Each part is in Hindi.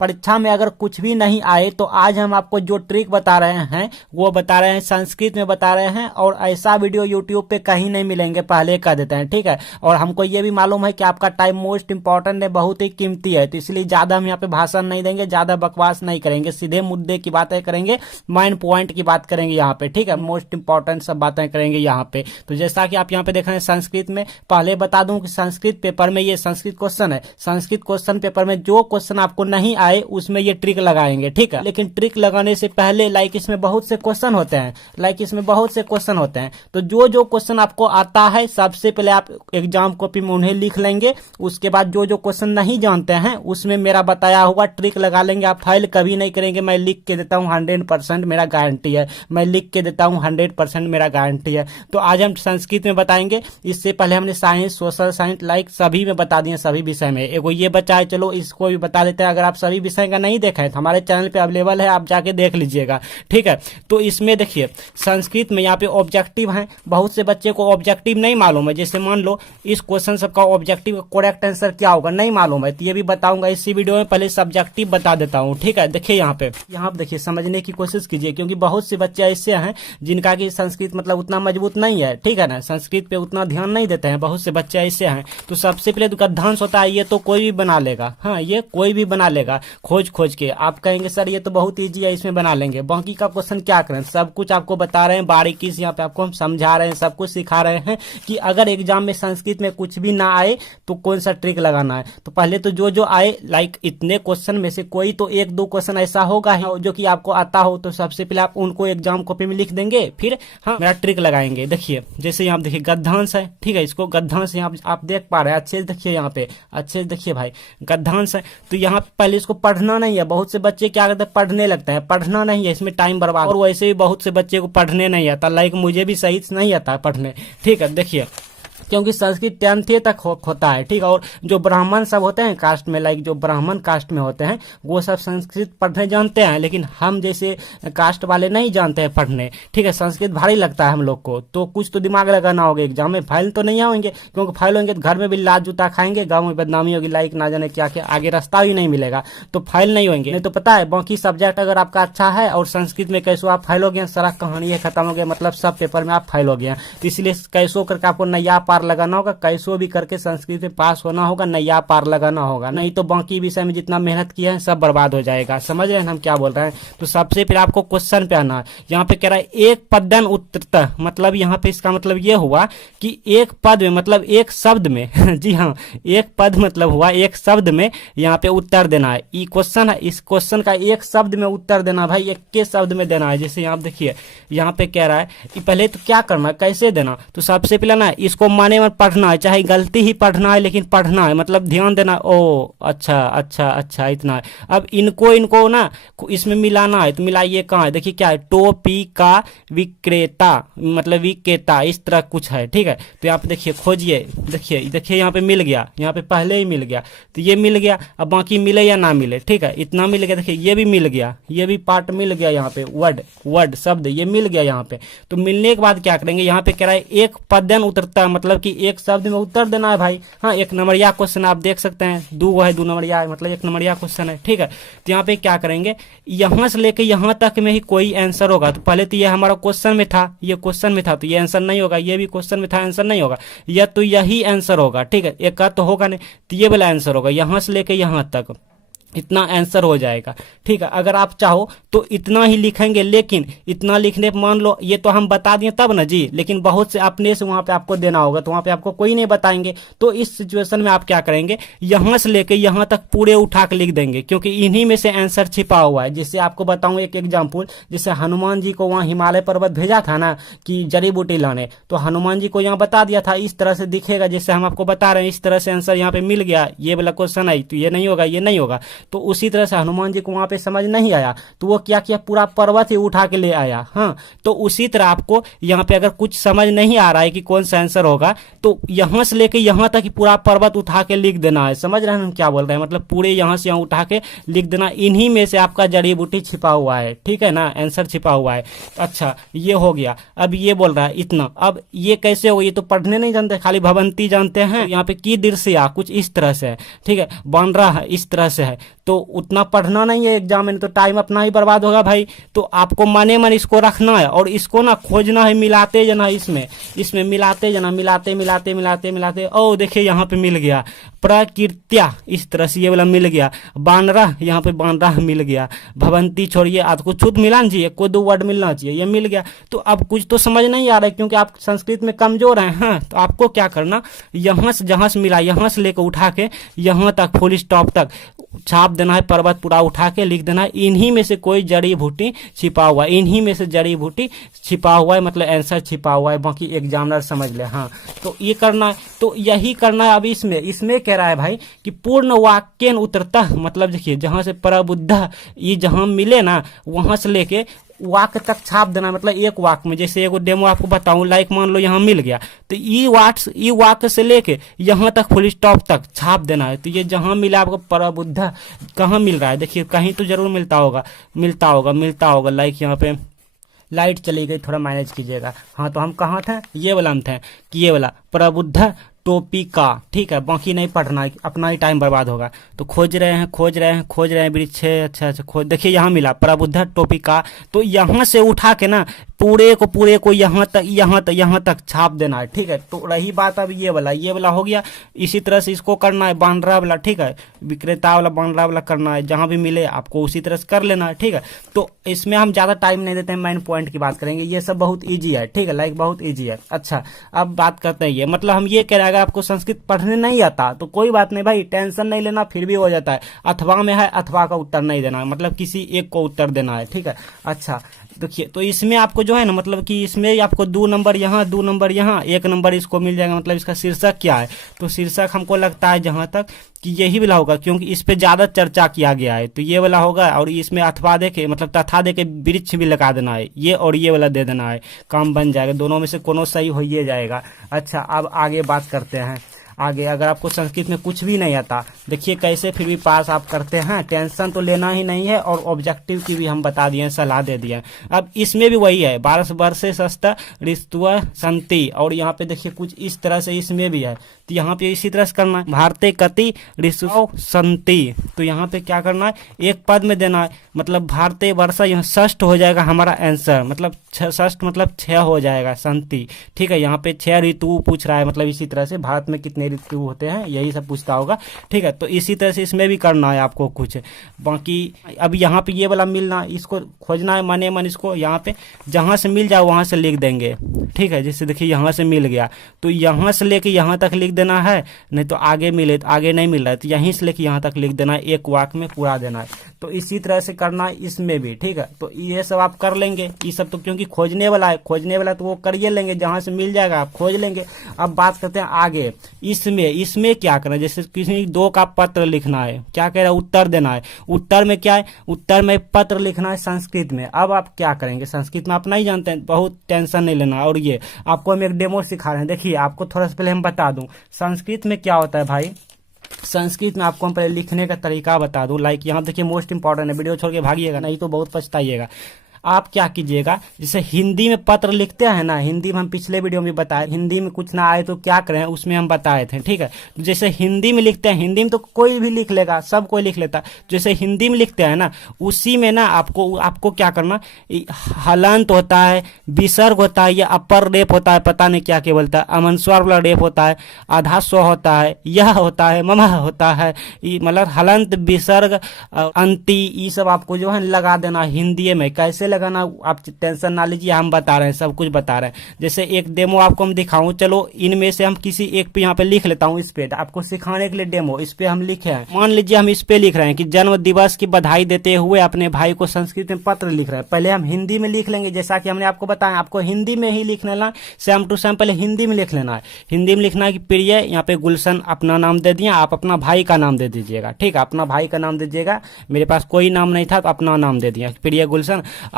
परीक्षा में अगर कुछ भी नहीं आए तो आज हम आपको जो ट्रिक बता रहे हैं वो बता रहे हैं, संस्कृत में बता रहे हैं, और ऐसा वीडियो यूट्यूब पे कहीं नहीं मिलेंगे, पहले कह देते हैं, ठीक है। और हमको ये भी मालूम है कि आपका टाइम मोस्ट इंपॉर्टेंट है, बहुत ही कीमती है, तो इसलिए ज्यादा हम यहाँ पे भाषण नहीं देंगे, ज्यादा बकवास नहीं करेंगे, सीधे मुद्दे की बातें करेंगे, मेन पॉइंट की बात करेंगे यहाँ पे, ठीक है। मोस्ट इंपॉर्टेंट सब बातें करेंगे यहाँ पे। तो जैसा कि आप यहाँ पे देख रहे हैं संस्कृत में, पहले बता दूं कि संस्कृत पेपर में ये संस्कृत क्वेश्चन है, संस्कृत क्वेश्चन पेपर में जो क्वेश्चन आपको नहीं आए उसमें ये ट्रिक लगाएंगे, ठीक है। लेकिन ट्रिक लगाने से पहले इसमें बहुत से क्वेश्चन होते हैं, इसमें बहुत से क्वेश्चन होते हैं, तो जो जो क्वेश्चन आपको आता है सबसे पहले आप एग्जाम कॉपी में उन्हें लिख लेंगे, उसके बाद जो जो क्वेश्चन नहीं जानते हैं उसमें मेरा बताया हुआ ट्रिक लगा लेंगे। आप फाइल कभी नहीं करेंगे, मैं लिख के देता हूँ 100% मेरा गारंटी है, मैं लिख के देता हूँ 100% मेरा गारंटी है। तो आज हम संस्कृत में बताएंगे, इससे पहले हमने साइंस, सोशल साइंस सभी में बता दिए, सभी विषय में। एगो ये बचा है, चलो इसको भी बता देते हैं। अगर आप सभी विषय का नहीं देखा है तो हमारे चैनल पे अवेलेबल है, आप जाके देख लीजिएगा, ठीक है। तो इसमें देखिए संस्कृत में यहाँ पे ऑब्जेक्टिव है, बहुत से बच्चे को ऑब्जेक्टिव नहीं मालूम है, जैसे मान लो इस क्वेश्चन सबका ऑब्जेक्टिव का करेक्ट आंसर क्या होगा नहीं मालूम है, तो ये भी बताऊंगा इसी वीडियो में। पहले सब्जेक्टिव बता देता हूँ, ठीक है। देखिए यहाँ पे देखिए, समझने की कोशिश कीजिए, क्योंकि बहुत से बच्चे ऐसे हैं जिनका की संस्कृत मतलब उतना मजबूत नहीं है, ठीक है ना, संस्कृत पे उतना ध्यान नहीं देते हैं, बहुत से बच्चे ऐसे हैं। तो सबसे पहले गद्यांश होता है, ये तो कोई भी बना लेगा, हाँ ये कोई भी बना लेगा खोज के। आप कहेंगे सर ये तो बहुत ईजी है, इसमें बना लेंगे। बाकी का क्वेश्चन क्या करें, सब कुछ आपको बता रहे हैं बारीकी से, यहाँ पे आपको हम समझा रहे हैं, सब कुछ सिखा रहे हैं कि अगर एग्जाम में संस्कृत में कुछ भी ना आए तो कौन सा ट्रिक लगाना है। तो पहले तो जो जो आए, इतने क्वेश्चन में से कोई तो एक दो क्वेश्चन ऐसा होगा जो कि आपको आता हो, तो सबसे पहले आप उनको एग्जाम कॉपी में लिख देंगे, फिर हाँ मेरा ट्रिक लगाएंगे। देखिए जैसे यहाँ देखिए गद्यांश है, ठीक है, इसको गद्यांश यहाँ आप देख पा रहे हैं, अच्छे से देखिए, यहाँ पे अच्छे से देखिए भाई, गद्यांश है। तो यहाँ पहले इसको पढ़ना नहीं है, बहुत से बच्चे क्या करते हैं पढ़ने लगते हैं, पढ़ना नहीं है, इसमें टाइम बर्बाद। और वैसे भी बहुत से बच्चे को पढ़ने नहीं आता, मुझे भी सही से नहीं आता पढ़ने, ठीक है। देखिए क्योंकि संस्कृत 10th तक होता है, ठीक है। और जो ब्राह्मण सब होते हैं कास्ट में, जो ब्राह्मण कास्ट में होते हैं वो सब संस्कृत पढ़ने जानते हैं, लेकिन हम जैसे कास्ट वाले नहीं जानते हैं पढ़ने, ठीक है। संस्कृत भारी लगता है हम लोग को, तो कुछ तो दिमाग लगाना होगा एग्जाम में। फाइल तो नहीं आएंगे, क्योंकि फाइल होंगे तो घर में भी लात जूता खाएंगे, गाँव में बदनामी होगी, ना जाने क्या क्या, आगे रास्ता भी नहीं मिलेगा, तो फाइल नहीं होंगे। नहीं तो पता है बाकी सब्जेक्ट अगर आपका अच्छा है और संस्कृत में कैसो आप फाइल हो गए, सारा कहानी खत्म हो गया, मतलब सब पेपर में आप फाइल हो गए। तो इसलिए कैसो करके आपको नया पार लगाना होगा, कैसो भी करके संस्कृत में पास होना होगा, नया पार लगाना होगा, नहीं तो बाकी विषय में जितना मेहनत किया है सब बर्बाद हो जाएगा। समझ रहे हैं हम क्या बोल रहे हैं। तो सबसे पहले आपको क्वेश्चन पे आना है। यहाँ पे कह रहा है एक पदन उत्तरतः, मतलब यहाँ पे इसका मतलब ये हुआ कि एक पद में मतलब एक शब्द में जी हाँ, एक पद मतलब हुआ एक शब्द में यहाँ पे उत्तर देना है। ये क्वेश्चन है, इस क्वेश्चन का एक शब्द में उत्तर देना भाई, एक के शब्द में देना है। जैसे यहाँ देखिए यहाँ पे कह रहा है कि पहले तो क्या करना, कैसे देना, तो सबसे पहले ना इसको माने में पढ़ना है, चाहे गलती ही पढ़ना है लेकिन पढ़ना है, मतलब ध्यान देना। ओ अच्छा अच्छा अच्छा, इतना है। अब इनको ना इसमें मिलाना है, तो मिलाइए कहाँ है, देखिए क्या है, टोपी का विक्रेता, मतलब विक्रेता, इस तरह कुछ है, ठीक है। तो यहाँ पे देखिए खोजिए, देखिए यहाँ पे मिल गया, यहाँ पे पहले ही मिल गया, तो ये मिल गया। अब बाकी मिले या ना मिले, ठीक है, इतना मिल गया। देखिए ये भी मिल गया, ये भी पार्ट मिल गया, यहाँ पे वर्ड शब्द ये मिल गया यहाँ पे। तो मिलने के बाद क्या करेंगे, यहाँ पे कह रहा है एक पदन उत्तरतः, मतलब कि एक शब्द में उत्तर देना है भाई। हाँ एक नंबरिया क्वेश्चन आप देख सकते हैं, दो नंबरिया है, मतलब एक नंबरिया क्वेश्चन है, ठीक है। तो यहाँ पे क्या करेंगे, यहाँ से लेके यहाँ तक में ही कोई आंसर होगा। तो पहले तो ये हमारा क्वेश्चन में था, ये क्वेश्चन में था, तो ये आंसर नहीं होगा, ये भी क्वेश्चन में था, आंसर नहीं होगा, या तो यही आंसर होगा, ठीक है। एक का तो होगा नहीं, तो ये वाला आंसर होगा, यहाँ से लेके यहाँ तक इतना आंसर हो जाएगा, ठीक है। अगर आप चाहो तो इतना ही लिखेंगे, लेकिन इतना लिखने पर मान लो ये तो हम बता दिए तब ना जी, लेकिन बहुत से अपने से वहां पे आपको देना होगा, तो वहां पे आपको कोई नहीं बताएंगे। तो इस सिचुएशन में आप क्या करेंगे, यहां से लेके यहां तक पूरे उठा के लिख देंगे, क्योंकि इन्हीं में से आंसर छिपा हुआ है। जिससे आपको बताऊं एक एग्जाम्पल, जैसे हनुमान जी को वहां हिमालय पर्वत भेजा था ना कि जड़ी बूटी लाने, तो हनुमान जी को यहाँ बता दिया था, इस तरह से दिखेगा जैसे हम आपको बता रहे हैं, इस तरह से आंसर यहाँ पे मिल गया। ये वाला क्वेश्चन है तो ये नहीं होगा, ये नहीं होगा। तो उसी तरह से हनुमान जी को वहां पे समझ नहीं आया, तो वो क्या किया, पूरा पर्वत ही उठा के ले आया। हाँ तो उसी तरह आपको यहाँ पे अगर कुछ समझ नहीं आ रहा है कि कौन सा आंसर होगा, तो यहां से लेके यहां तक पूरा पर्वत उठा के लिख देना है। समझ रहे हैं हम क्या बोल रहे हैं, मतलब पूरे यहां से यहाँ उठा के लिख देना। इन्हीं में से आपका जड़ी बूटी छिपा हुआ है, ठीक है ना, आंसर छिपा हुआ है। अच्छा ये हो गया। अब ये बोल रहा है इतना, अब ये कैसे हो, ये तो पढ़ने नहीं जानते, खाली भवंती जानते हैं। यहाँ पे की दृश्य कुछ इस तरह से है, ठीक है, बन रहा है इस तरह से है। तो उतना पढ़ना नहीं है एग्जाम में, तो टाइम अपना ही बर्बाद होगा भाई। तो आपको मने मन इसको रखना है और इसको ना खोजना है, मिलाते जाना इसमें मिलाते जाना, मिलाते मिलाते मिलाते मिलाते। ओ देखिए यहाँ पे मिल गया प्रकृत्या, इस तरह से ये वाला मिल गया। बानरा, यहाँ पे बानरा मिल गया। भवंती छोड़िए, आपको शुद्ध मिलाना चाहिए, कोई दो वर्ड मिलना चाहिए, ये मिल गया। तो अब कुछ तो समझ नहीं आ रहा है क्योंकि आप संस्कृत में कमजोर हैं। हाँ, तो आपको क्या करना, यहाँ से जहाँ से मिला यहाँ से लेकर उठा के यहाँ तक फुल स्टॉप तक छाप देना है, पर्वत पूरा उठा के लिख देना है। इन्हीं में से कोई जड़ी बूटी छिपा हुआ है, इन्हीं में से जड़ी बूटी छिपा हुआ है, मतलब आंसर छिपा हुआ है, बाकी एग्जामिनर समझ ले। हाँ, तो ये करना है, तो यही करना है। अब इसमें कह रहा है भाई कि पूर्ण वाक्यन उत्तरतः, मतलब देखिए जहां से प्रबुद्ध ये जहां मिले ना वहां से लेके वाक्य तक छाप देना, मतलब एक वाक्य में। जैसे एगो डेमो आपको बताऊं, लाइक मान लो यहाँ मिल गया, तो ई वाक्य से लेके यहाँ तक फुल स्टॉप तक छाप देना है। तो ये जहाँ मिला आपको प्रबुद्ध, कहाँ मिल रहा है देखिए, कहीं तो जरूर मिलता होगा। लाइक यहाँ पे लाइट चली गई, थोड़ा मैनेज कीजिएगा। हाँ, तो हम कहाँ थे, ये वाला हम थे कि ये वाला प्रबुद्ध टोपिका, ठीक है, बाकी नहीं पढ़ना, अपना ही टाइम बर्बाद होगा। तो खोज रहे हैं वृक्ष, अच्छा खोज, देखिए यहाँ मिला प्रबुद्ध टोपिका। तो यहाँ से उठा के ना पूरे को यहाँ तक छाप देना है, ठीक है। तो रही बात अब ये वाला हो गया। इसी तरह से इसको करना है बांद्रा वाला, ठीक है, विक्रेता वाला बांद्रा वाला करना है, जहां भी मिले आपको उसी तरह से कर लेना है, ठीक है। तो इसमें हम ज्यादा टाइम नहीं देते हैं, मेन पॉइंट की बात करेंगे। ये सब बहुत ईजी है, ठीक है, लाइक बहुत ईजी है। अच्छा, अब बात करते हैं, ये मतलब हम ये कह रहे हैं अगर आपको संस्कृत पढ़ने नहीं आता तो कोई बात नहीं भाई, टेंशन नहीं लेना, फिर भी हो जाता है। अथवा में है, अथवा का उत्तर नहीं देना है, मतलब किसी एक को उत्तर देना है, ठीक है। अच्छा देखिए, तो इसमें आपको जो है ना, मतलब कि इसमें आपको 2 नंबर यहाँ, 2 नंबर यहाँ, 1 नंबर इसको मिल जाएगा। मतलब इसका शीर्षक क्या है, तो शीर्षक हमको लगता है जहां तक कि यही वाला होगा, क्योंकि इस पे ज्यादा चर्चा किया गया है, तो ये वाला होगा। और इसमें अथवा देके, मतलब तथा देके वृक्ष भी लगा देना है, ये और ये वाला दे देना है, काम बन जाएगा। दोनों में से कोनो सही हो ही जाएगा। अच्छा, अब आगे बात करते हैं। आगे अगर आपको संस्कृत में कुछ भी नहीं आता, देखिए कैसे फिर भी पास आप करते हैं, टेंशन तो लेना ही नहीं है। और ऑब्जेक्टिव की भी हम बता दिए, सलाह दे दिए। अब इसमें भी वही है, 12 वर्षे सस्ता ऋतु संति, और यहाँ पे देखिए कुछ इस तरह से इसमें भी है, तो यहाँ पे इसी तरह से करना है। भारते कति ऋतु संति, तो यहाँ पे क्या करना है, एक पद में देना है, मतलब भारतीय वर्षा, यहाँ षष्ठ हो जाएगा हमारा आंसर, मतलब षष्ठ मतलब 6 हो जाएगा, संति, ठीक है। यहाँ पे 6 ऋतु पूछ रहा है, मतलब इसी तरह से भारत में कितने ऋतु होते हैं यही सब पूछता होगा, ठीक है। तो इसी तरह से इसमें भी करना है आपको कुछ। बाकी अब यहाँ पे ये वाला मिलना, इसको खोजना है मने मन, इसको यहाँ पे जहां से मिल जाए वहां से लिख देंगे, ठीक है। जैसे देखिए यहाँ से मिल गया, तो यहाँ से लेके यहाँ तक लिख देना है, नहीं तो आगे मिले तो आगे नहीं मिल रहा है, तो यहीं से लेके यहाँ तक लिख देना है, एक वाक्य में पूरा देना है। तो इसी तरह से करना है इसमें भी, ठीक है। तो ये सब आप कर लेंगे, ये सब तो क्योंकि खोजने वाला है, तो वो करिए लेंगे, जहां से मिल जाएगा आप खोज लेंगे। अब बात करते हैं आगे, इसमें क्या करना है, जैसे किसी 2 का पत्र लिखना है, क्या कह रहा है, उत्तर देना है। उत्तर में क्या है, उत्तर में पत्र लिखना है संस्कृत में। अब आप क्या करेंगे, संस्कृत में आप नहीं जानते हैं, बहुत टेंशन नहीं लेना। और ये आपको हम एक डेमो सिखा रहे हैं, देखिए आपको थोड़ा सा पहले हम बता दूं संस्कृत में क्या होता है भाई। संस्कृत में आपको हम पहले लिखने का तरीका बता दूं, लाइक यहाँ देखिए मोस्ट इंपॉर्टेंट है, वीडियो छोड़ के भागिएगा नहीं तो बहुत पछताइएगा। आप क्या कीजिएगा, जैसे हिंदी में पत्र लिखते हैं ना, हिंदी में हम पिछले वीडियो में बताए, हिंदी में कुछ ना आए तो क्या करें, उसमें हम बताए थे, ठीक है। जैसे हिंदी में लिखते हैं, हिंदी में तो कोई भी लिख लेगा, सब कोई लिख लेता, जैसे हिंदी में लिखते हैं ना, उसी में ना आपको क्या करना, हलंत होता है, विसर्ग होता है, या अपर रेप होता है, पता नहीं क्या बोलता है, अमनस्वर वाला रेप होता है, आधा स्व होता है, यह होता है, मम होता है, मतलब हलंत विसर्ग अंति, ये सब आपको जो है लगा देना हिंदी में। कैसे लगाना आप टेंशन ना लीजिए, हम बता रहे हैं, सब कुछ बता रहे हैं। जैसे एक डेमो आपको हम दिखाऊं, चलो इनमें से हम किसी एक पे यहाँ पे लिख लेता हूँ, इस पे आपको सिखाने के लिए डेमो, इस पे हम लिखे हैं। मान लीजिए हम इस पे लिख रहे हैं कि जन्म दिवस की बधाई देते हुए अपने भाई को संस्कृत में पत्र लिख रहे हैं। पहले हम हिंदी में लिख लेंगे, जैसा कि हमने आपको बताया, आपको हिंदी में ही लिख लेना, सेम टू सेम पहले हिंदी में लिख लेना है। हिंदी में लिखना है कि प्रिय, यहाँ पे गुलशन अपना नाम दे दिया, आप अपना भाई का नाम दे दीजिएगा, ठीक है, अपना भाई का नाम दीजिएगा। मेरे पास कोई नाम नहीं था तो अपना नाम दे दिया, प्रिय गुलशन।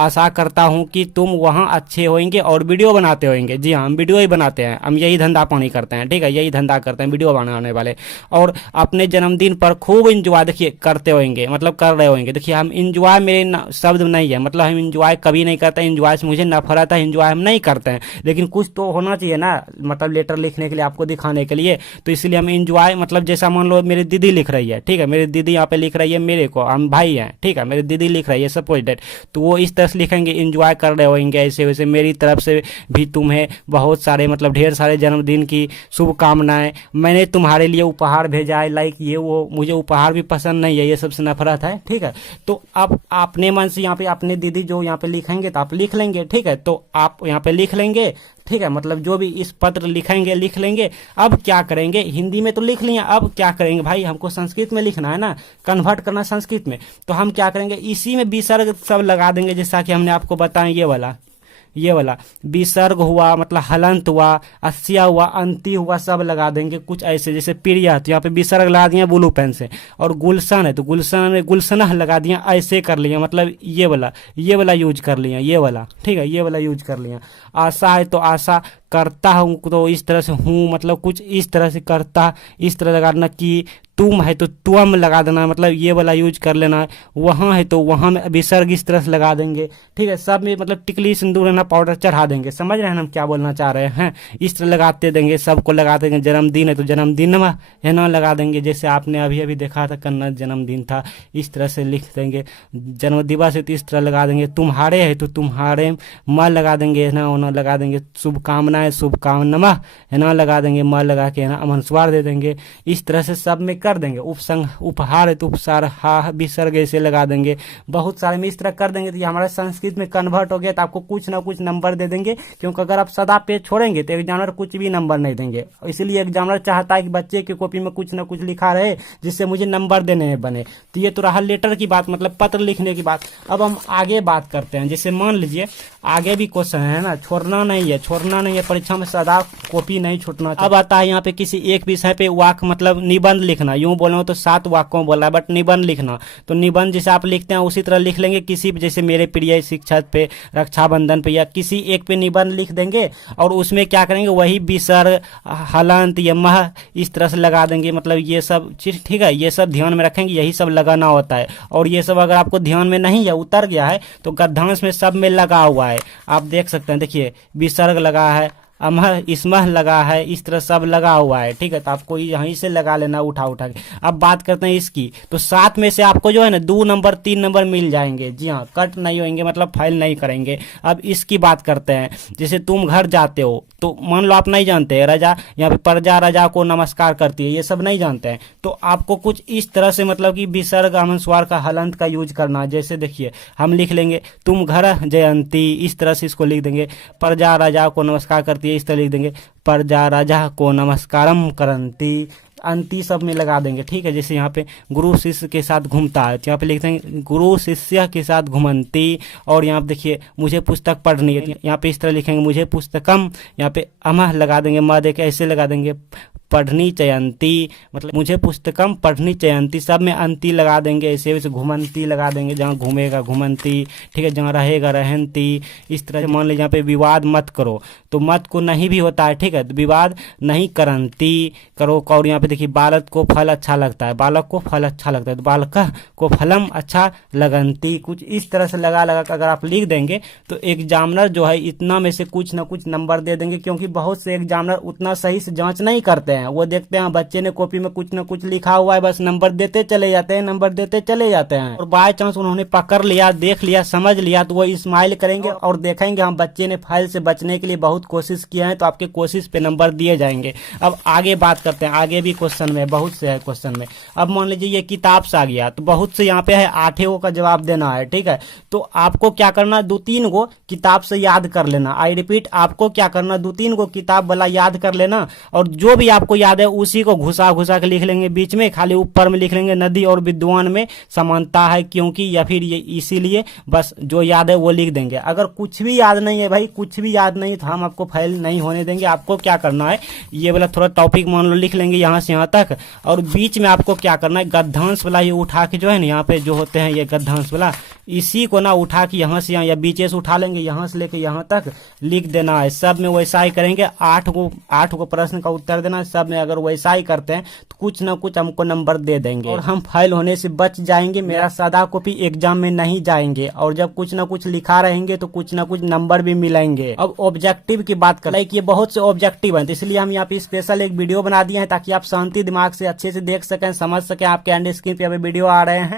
आशा करता हूँ कि तुम वहाँ अच्छे होंगे और वीडियो बनाते होंगे। जी हाँ, हम वीडियो ही बनाते हैं, हम यही धंधा पानी करते हैं, ठीक है, यही धंधा करते हैं, वीडियो बनाने वाले। और अपने जन्मदिन पर खूब इंजॉय देखिए करते होंगे, मतलब कर रहे होंगे। देखिए हम इंजॉय, मेरे शब्द नहीं है, मतलब हम इंजॉय कभी नहीं करते, इंजॉय से मुझे नफरत है, इंजॉय हम नहीं करते हैं। लेकिन कुछ तो होना चाहिए ना, मतलब लेटर लिखने के लिए, आपको दिखाने के लिए, तो इसलिए हम इंजॉय, मतलब जैसा मान लो मेरी दीदी लिख रही है, ठीक है, मेरी दीदी यहाँ पे लिख रही है मेरे को, हम भाई हैं, ठीक है, मेरी दीदी लिख रही है सपोज डेट, तो वो इस तरह से लिखेंगे इंजॉय कर रहे होंगे ऐसे वैसे। मेरी तरफ से भी तुम्हें बहुत सारे, मतलब ढेर सारे जन्मदिन की शुभकामनाएं। मैंने तुम्हारे लिए उपहार भेजा है, लाइक ये वो, मुझे उपहार भी पसंद नहीं है, ये सबसे नफरत है, ठीक है। तो अब अपने मन से यहाँ पे अपने दीदी जो यहाँ पे लिखेंगे तो आप लिख लेंगे, ठीक है, तो आप यहाँ पे लिख लेंगे, ठीक है, मतलब जो भी इस पत्र लिखेंगे लिख लेंगे। अब क्या करेंगे, हिंदी में तो लिख लिए, अब क्या करेंगे भाई, हमको संस्कृत में लिखना है ना, कन्वर्ट करना संस्कृत में, तो हम क्या करेंगे, इसी में विसर्ग सब लगा देंगे, जैसा कि हमने आपको बताया ये वाला विसर्ग हुआ, मतलब हलंत हुआ, अस्या हुआ, अंति हुआ, सब लगा देंगे कुछ ऐसे। जैसे प्रिया, तो यहाँ पे विसर्ग लगा दिया ब्लू पेन से, और गुलशन है तो गुलशन में गुलशनह लगा दिया, ऐसे कर लिया, मतलब ये वाला यूज कर लिया, ये वाला, ठीक है, ये वाला यूज कर लिया। आशा है तो आशा करता हूँ, तो इस तरह से हूँ, मतलब कुछ इस तरह से करता, इस तरह लगाना। कि तुम है तो तुम लगा देना, मतलब ये वाला यूज कर लेना। वहाँ है तो वहाँ में विसर्ग इस तरह से लगा देंगे, ठीक है। सब में मतलब टिकली सिंदूर है ना पाउडर चढ़ा देंगे, समझ रहे हैं हम क्या बोलना चाह रहे हैं, इस तरह लगाते देंगे, सबको लगा देंगे। जन्मदिन है तो जन्मदिन में है ना लगा देंगे, जैसे आपने अभी अभी देखा था कन्ना जन्मदिन था, इस तरह से लिख देंगे। जन्म दिवस है तो इस तरह लगा देंगे। तुम्हारे है तो तुम्हारे म लगा देंगे, है ना, ओना लगा देंगे। शुभकामनाएं शुभकामना है ना लगा देंगे, म लगा के है ना अमनस्वार दे देंगे। इस तरह से सब में कर देंगे। उपसंग उपहार है तो उपसार हा विसर्ग ऐसे लगा देंगे। बहुत सारे में इस तरह कर देंगे तो ये हमारा संस्कृत में कन्वर्ट हो गया। तो आपको कुछ ना कुछ नंबर दे देंगे, क्योंकि अगर आप सदा पेज छोड़ेंगे तो एग्जामिनर कुछ भी नंबर नहीं देंगे। इसलिए एग्जामिनर चाहता है कि बच्चे की कॉपी में कुछ ना कुछ लिखा रहे जिससे मुझे नंबर देने में बने। तो ये तो रहा लेटर की बात, मतलब पत्र लिखने की बात। अब हम आगे बात करते हैं। जैसे मान लीजिए आगे भी क्वेश्चन है ना, छोड़ना नहीं है परीक्षा में, सदा कॉपी नहीं छूटना। अब आता है यहाँ पे किसी एक विषय पे वाक्य, मतलब निबंध लिखना। यूं बोलो तो 7 वाक्यों बोला है, बट निबंध लिखना तो निबंध जैसे आप लिखते हैं उसी तरह लिख लेंगे। किसी जैसे मेरे प्रिय शिक्षक पे, रक्षाबंधन पे, या किसी एक पे निबंध लिख देंगे और उसमें क्या करेंगे, वही विसर्ग हलंत या मह इस तरह से लगा देंगे। मतलब ये सब चीज, ठीक है, ये सब ध्यान में रखेंगे, यही सब लगाना होता है। और ये सब अगर आपको ध्यान में नहीं है, उतर गया है, तो गद्यांश में सब में लगा हुआ है, आप देख सकते हैं। देखिए विसर्ग लगा है, अमह इसमह लगा है, इस तरह सब लगा हुआ है, ठीक है। तो आपको यहीं से लगा लेना उठा के। अब बात करते हैं इसकी, तो 7 में से आपको जो है ना 2 नंबर 3 नंबर मिल जाएंगे। जी हाँ, कट नहीं होंगे, मतलब फाइल नहीं करेंगे। अब इसकी बात करते हैं। जैसे तुम घर जाते हो तो मान लो आप नहीं जानते हैं, रजा यहाँ पे प्रजा रजा को नमस्कार करती है, ये सब नहीं जानते हैं, तो आपको कुछ इस तरह से मतलब कि विसर्ग अनुस्वार का हलंत का यूज करना। जैसे देखिए हम लिख लेंगे तुम घर जयंती, इस तरह से इसको लिख देंगे। प्रजा राजा को नमस्कार करती है, इस तरह लिख देंगे। प्रजा राजा को नमस्कारम करंती, अंति सब में लगा देंगे, ठीक है। जैसे यहाँ पे गुरु शिष्य के साथ घूमता है तो यहाँ पे लिखते हैं गुरु शिष्य के साथ घूमंती। और यहाँ पे देखिए मुझे पुस्तक पढ़नी है, यहाँ पे इस तरह लिखेंगे मुझे पुस्तकम, यहाँ पे अमह लगा देंगे, म दे के ऐसे लगा देंगे। पढ़नी चयंती, मतलब मुझे पुस्तकम पढ़नी चयंती, सब में अंति लगा देंगे। ऐसे वैसे घुमंती लगा देंगे, जहाँ घूमेगा घुमंती, ठीक है, जहाँ रहेगा रहंती। इस तरह से मान लीजिए यहाँ पे विवाद मत करो, तो मत को नहीं भी होता है, ठीक है, तो विवाद नहीं करंती करो। और यहाँ पे देखिए बालक को फल अच्छा लगता है, बालक को फल अच्छा लगता है, तो बालक को फलम अच्छा लगंती। कुछ इस तरह से लगा कर अगर आप लिख देंगे तो एग्जामिनर जो है इतना में से कुछ ना कुछ नंबर दे देंगे। क्योंकि बहुत से एग्जामिनर उतना सही से जांच नहीं करते हैं, वो देखते हैं बच्चे ने कॉपी में कुछ ना कुछ लिखा हुआ है, बस नंबर देते चले जाते हैं, और बाय चांस उन्होंने पकड़ लिया, देख लिया, समझ लिया, तो वो इस्माइल करेंगे और देखेंगे हम बच्चे ने फाइल से बचने के लिए बहुत कोशिश किया है, तो आपके कोशिश पे नंबर दिए जाएंगे। अब आगे बात करते हैं, आगे भी क्वेश्चन में बहुत से है क्वेश्चन में। अब मान लीजिए ये किताब से आ गया, तो बहुत से यहाँ पे है 8 का जवाब देना है, ठीक है। तो आपको क्या करना, 2-3 गो किताब से याद कर लेना। आई रिपीट, आपको क्या करना, 2-3 गो किताब वाला याद कर लेना, और जो भी आपको याद है उसी को घुसा के लिख लेंगे बीच में, खाली ऊपर में लिख लेंगे नदी और विद्वान में समानता है क्योंकि, या फिर ये इसीलिए, बस जो याद है वो लिख देंगे। अगर कुछ भी याद नहीं है भाई, कुछ भी याद नहीं, तो हम आपको फाइल नहीं होने देंगे। आपको क्या करना है, ये वाला थोड़ा टॉपिक मान लो लिख लेंगे यहाँ से यहाँ तक, और बीच में आपको क्या करना है, गद्यांश वाला ये उठा के जो है ना, यहाँ पे जो होते हैं ये गद्यांश वाला, इसी को ना उठा के यहाँ से यहाँ या बीचे से उठा लेंगे, यहाँ से लेके यहाँ तक लिख देना है। सब में वैसा ही करेंगे, 8 को प्रश्न का उत्तर देना है। सब में अगर वैसा ही करते हैं तो कुछ ना कुछ हमको नंबर दे देंगे और हम फेल होने से बच जाएंगे। मेरा सादा कॉपी एग्जाम में नहीं जाएंगे और जब कुछ ना कुछ लिखा रहेंगे तो कुछ ना कुछ नंबर भी मिलेंगे। अब ऑब्जेक्टिव की बात करें, ये बहुत से ऑब्जेक्टिव हैं, तो इसलिए हम यहाँ पे स्पेशल एक वीडियो बना दिए हैं ताकि आप शांति दिमाग से अच्छे से देख सकें, समझ सकें। आपके एंड स्क्रीन पे अभी वीडियो आ रहे हैं।